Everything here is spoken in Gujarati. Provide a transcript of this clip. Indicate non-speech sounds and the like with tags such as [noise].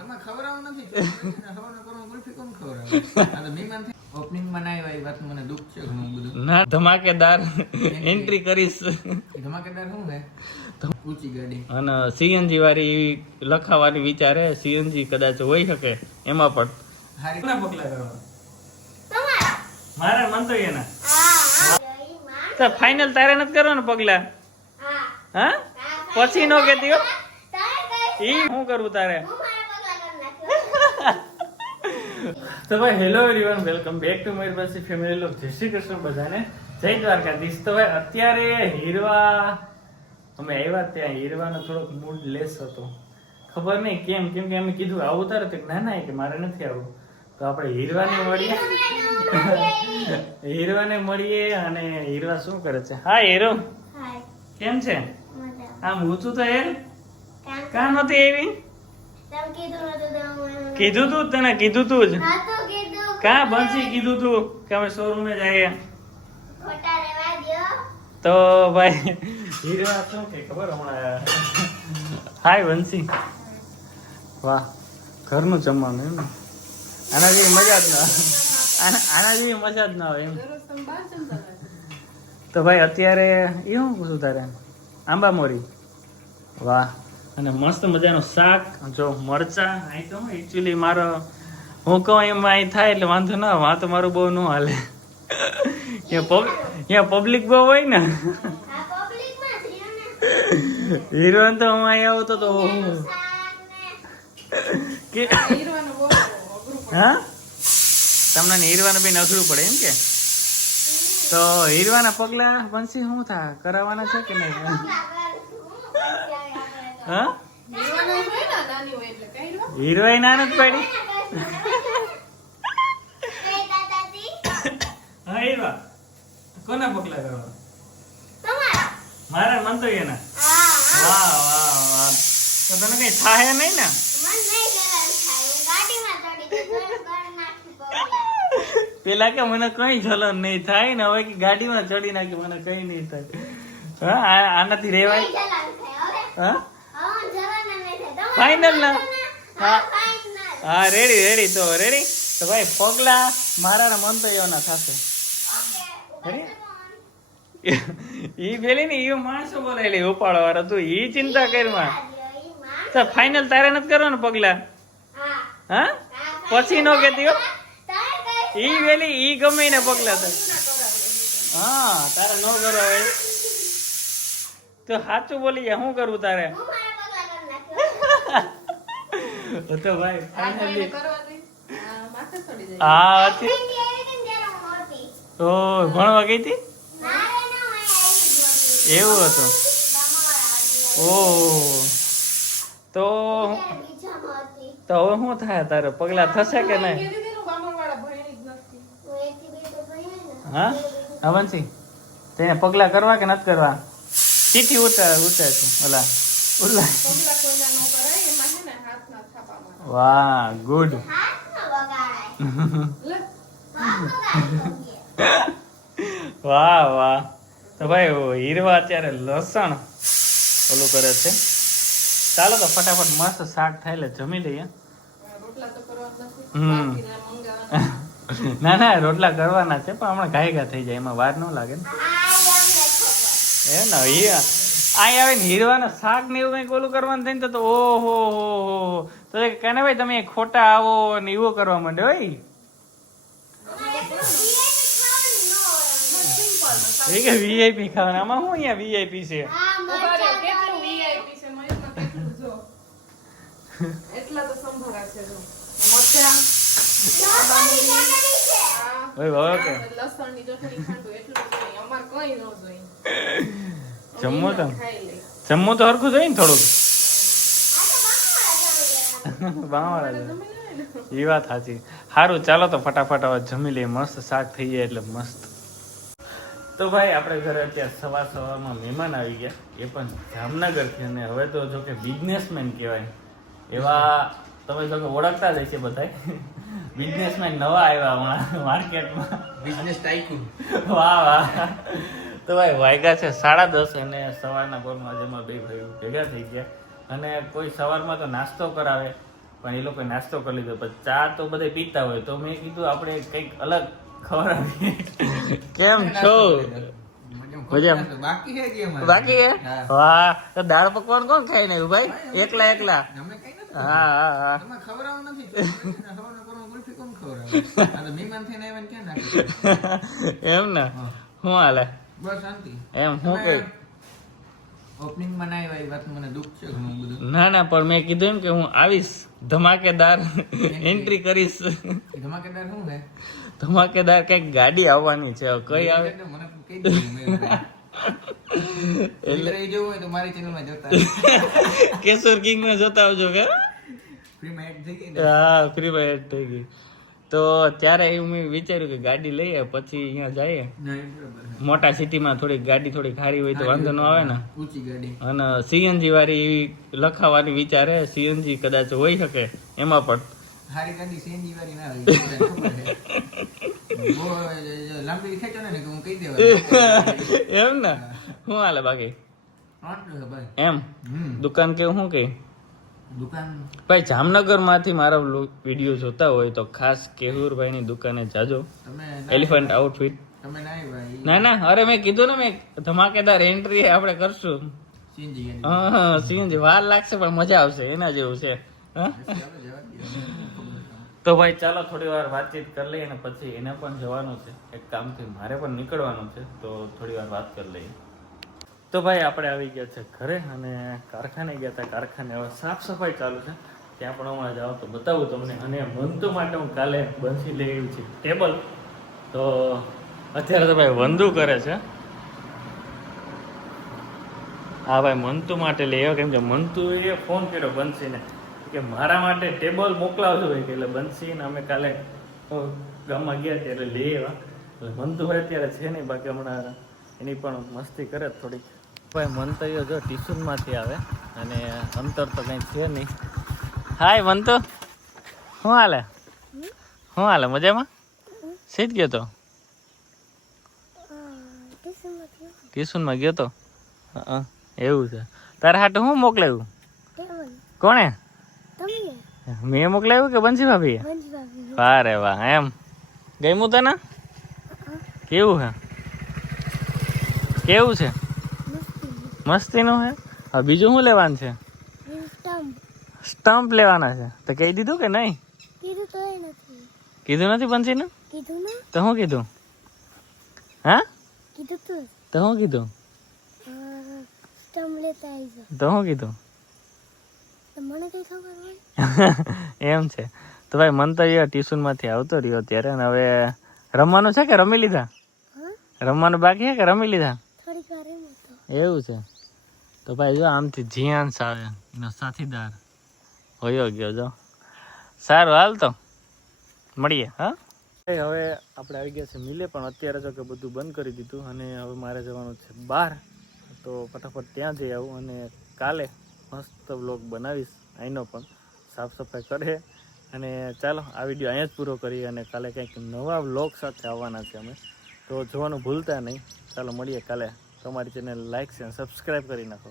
ના આવ્યા એ વાત મને દુઃખ છે ઘણું બધું. ના ધમાકેદાર એન્ટ્રી કરીશ. ધમાકેદાર શું હે ઊંચી ગાડી. અને સીએનજી વાળી લખાવાની વિચારે સીએનજી કદાચ હોઈ શકે એમાં પણ. હારી. કોના પગલા કરવા. મારે મન તો એના. તો ફાઇનલ તારે નથી કરવાનું પગલા? હા. પછી નો કેતી હો ઈ શું કરવું તારે? તો ભાઈ hello everyone welcome back to મારી પાસે ફેમિલી લોક જય શ્રી કૃષ્ણ બધાને. જય દ્વારકાધીશ. તો ભાઈ અત્યારે હીરવા અમે આવ્યા ત્યાં હીરવાનો થોડોક મૂડ લેસ હતો. ખબર નહીં કેમ કેમ કે અમે કીધું આવું તારે તો ના ના કે મારે નથી આવું. તો આપણે હીરવાને મળીએ. હીરવાને મળીએ અને હીરવા શું કરે છે? હા હીરો. કેમ છે? આમ ઊંચું તો હેર કાં? નહોતી એવી કીધું તું તને કીધું તું જ. કા બંસી કીધું તું કે અમે શોરૂમે જઈએ? તો ભાઈ હીરવા શું કે ખબર હમણાં? હાય વંશી વાહ ઘરનું જમવાનું એમ આના જેવી મજા જ ના આના આના જેવી મજા જ ના આવે એમ. તો ભાઈ અત્યારે એ શું પૂછું તારે? આંબા મોરી. વાહ. અને મસ્ત મજાનું શાક જો મરચા. અહીં તો એકચ્યુઅલી મારો હું કહું એમ અહીં થાય એટલે વાંધો ના આવે. વાં તો મારું બહુ ન હાલે. ત્યાં પબ્લિક બહુ હોય ને? હિરોન તો હું અહીં આવતો તો કે હા? તમને હીરવાને બેન અઘરું પડે એમ કે? તો હીરવાના પગલા વંશી શું થા? કરાવવાના છે કે નહીં? હા? હીરોઈ ના નથી પાડી? હા હીરવા કોના પગલા કરવા મારા મન તો એના. વાહ વાહ વાહ. તો તને કઈ થાય નહીં ને? પેલા કે મને કઈ જલન નહીં થાય ને હવે કે ગાડીમાં ચડી નાખી મને કઈ નહીં થાય. હા આનાથી રેવાય? હા? ફાઇનલ ના? હા. હા રેડી રેડી તો રેડી તો ભાઈ પગલા મારા મન તો એવાના થશે ઈ પેલી ને ઈ માણસો બોલાયેલી ઉપાડો વાળો તું. ઈ ચિંતા કરમાં તો ફાઇનલ તારે નથી કરવાનું પગલા? હા. પછી નો કેતી ઈ વેલી ઈ ગમે ને પગલા તો હા તારે નો હોય તો સાચું બોલી જા શું કરવું તારે? તો ભાઈ ફાઇનલી હા હતી. તો ભણવા ગઈ હતી? એવું હતું. ઓહ તો તો હવે શું થાય તારે? પગલા થશે કે નહીં? હા હવનસિંહ તેને પગલા કરવા કે નથી કરવા? ચીઠી ઉતાર ઉતાર છે ઓલા ઓલા વાહ ગુડ વાહ વાહ. તો ભાઈ હીરવા અત્યારે લસણ ઓલું કરે છે. ચાલો તો ફટાફટ મસ્ત શાક થાય એટલે જમી લઈએ. ના ના, રોટલા કરવાના છે, પણ હમણાં ઘાયકા થઈ જાય, એમાં વાર ન લાગે ને. એ ને અહીંયા અહીં આવે ને હીરવાના શાક ને એવું કંઈક ઓલું કરવાનું થાય ને તો ઓહો હો હો. તો કે કાને ભાઈ તમે ખોટા આવો ને એવું કરવા માંડે હોય એ કે વીઆઈપી ખાવાના. આમાં શું અહીંયા વીઆઈપી છે? એટલા તો સંભારા છે ભાઈ. જમવું તો ખાઈ લે. જમવું તો હરખું જોઈએ ને થોડુંક. [laughs] બાવાળા છે. એ વાત સાચી. સારું ચાલો તો ફટાફટ હવે જમી લઈએ. મસ્ત શાક થઈ જાય એટલે મસ્ત. તો ભાઈ આપણે ઘરે અત્યારે સવાર સવારમાં મહેમાન આવી ગયા. એ પણ જામનગરથી. અને હવે તો જો કે બિઝનેસમેન કહેવાય. એવા તમે જો કે ઓળખતા જ હશે બધા [laughs] બિઝનેસમેન નવા આવ્યા હમણાં માર્કેટમાં. બિઝનેસ ટાઈકુન વાહ વાહ. તો ભાઈ વાગ્યા છે સાડા દસ અને સવારના પોરમાં જેમાં બે ભાઈઓ ભેગા થઈ ગયા. અને કોઈ સવારમાં તો નાસ્તો કરાવે પણ એ લોકો નાસ્તો કરી લીધો. પછી ચા તો બધે પીતા હોય તો મેં કીધું આપણે કંઈક અલગ ખવડાવીએ. કેમ છો? બાકી છે કે અમારે? બાકી હે હા. વાહ તો દાળ પકવાન કોણ ખાય ને ભાઈ? એકલા એકલા? અમે કઈ નથી હા હા નથી? [laughs] એમ ને? હા. શું હાલે? બસ શાંતિ. એમ હું કઈ? ઓપનિંગ ના એ વાત મને દુઃખ છે ઘણું બધું. ના ના પણ મેં કીધું એમ કે હું આવીશ. ધમાકેદાર એન્ટ્રી કરીશ. ધમાકેદાર શું છે? ધમાકેદાર કંઈક ગાડી આવવાની છે કઈ આવે. મને કહી એટલે એ જોવું હોય તો મારી ચેનલ જોતા [laughs] કેશોર કિંગમાં જોતા આવજો કે? ફ્રી માં એડ થઈ ગઈ હા ફ્રી માં એડ થઈ ગઈ. તો ત્યારે એવું મેં વિચાર્યું કે ગાડી લઈએ પછી અહીંયા જઈએ. મોટા સિટીમાં થોડીક ગાડી થોડી ખારી હોય તો વાંધો ન આવે ને. ગાડી. અને સીએનજી વાળી એવી લખાવાની વિચારે સીએનજી કદાચ હોઈ શકે એમાં પણ. હારી ગાડી સીએનજી વાળી ના હોય બધાને ખબર છે. બહુ લાંબી ખેંચો ને હું કહી દેવા [laughs] એમ ને? શું હાલે બાકી? એમ? દુકાન કેવું શું કે? દુકાન? ભાઈ જામનગરમાંથી મારા વીડિયો જોતા હોય તો ખાસ કેહુરભાઈ ની દુકાને જાજો. તમે એલિફન્ટ આઉટફિટ તમે ના ના ના અરે મેં કીધું ને મેં ધમાકેદાર એન્ટ્રી આપણે કરશું. હા સીએનજી વાર લાગશે પણ મજા આવશે એના જેવું છે. તો ભાઈ ચાલો થોડી વાર વાતચીત કરી લઈએ અને પછી એને પણ જવાનું છે. એક કામથી મારે પણ નીકળવાનું છે તો થોડી વાર વાત કરી લઈએ. તો ભાઈ આપણે આવી ગયા છે ઘરે અને કારખાને ગયા હતા. કારખાને હવે સાફ સફાઈ ચાલુ છે. ત્યાં પણ હમણાં જાઓ તો બતાવું તમને. અને વંતુ માટે હું કાલે બંસી લઈ આવ્યું છે ટેબલ. તો અત્યારે તો ભાઈ વંદુ કરે છે. હા ભાઈ, મંતુ માટે લઈ આવ્યો. કેમ કે મંતુએ ફોન કર્યો બંસીને કે મારા માટે ટેબલ મોકલાવજો એટલે બંસીને અમે કાલે ગામમાં ગયા ત્યારે લઈ આવ્યા. એટલે ભાઈ અત્યારે છે નહીં. બાકી હમણાં એની પણ મસ્તી કરે થોડીક. ભાઈ મંતવ્ય જો ટ્યુશનમાંથી આવે અને અંતર તો કંઈ છે નહીં. હાય મંતુ શું હાલે? શું હાલે? મજામાં? સીધ ગયો તો? ટ્યુશનમાં ગયો તો? હા એવું છે. તારે હાટુ શું મોકલાવ્યું કોણે? મેં મોકલાવ્યું કે બંસી ભાભી વાહ રે વાહ એમ. ગમ્યું તને? કેવું છે કેવું છે? મસ્તીનું હે? હા બીજું શું લેવાનું છે? સ્ટમ્પ. લેવાના છે. તો કહી દીધું કે નહીં? કીધું તો નથી. કીધું નથી બંસીનું કીધું ને? તો શું કીધું? હા? કીધું તું તો શું કીધું? સ્ટમ લેતા આવી તો શું કીધું? તો મને કઈ ખબર હોય? [laughs] એમ છે. તો ભાઈ મંતવ્ય ટ્યુશનમાંથી આવતો રહ્યો ત્યારે હવે રમવાનું છે કે રમી લીધા? રમવાનું બાકી છે કે રમી લીધા થોડીક વાર એમ હતો એવું છે? તો ભાઈ જો આમથી જીયાંશ આવે એનો સાથીદાર હોયો ગયો જો. સારું, હાલ તો. મળીએ, હા? હવે આપણે આવી ગયા છે મિલે, પણ અત્યારે જો કે બધું બંધ કરી દીધું અને હવે મારે જવાનું છે બહાર. તો ફટાફટ ત્યાં જઈ આવું અને કાલે મસ્ત બ્લોગ બનાવીશ અહીંનો પણ. સાફ સફાઈ કરે અને ચાલો, આ વીડિયો અહીંયા જ પૂરો કરીએ અને કાલે કંઈક નવા બ્લોગ સાથે આવવાના છે અમે. તો જોવાનું ભૂલતા નહીં. ચાલો, મળીએ કાલે. તમારી ચેનલ લાઇક છે અને સબસ્ક્રાઈબ કરી નાખો.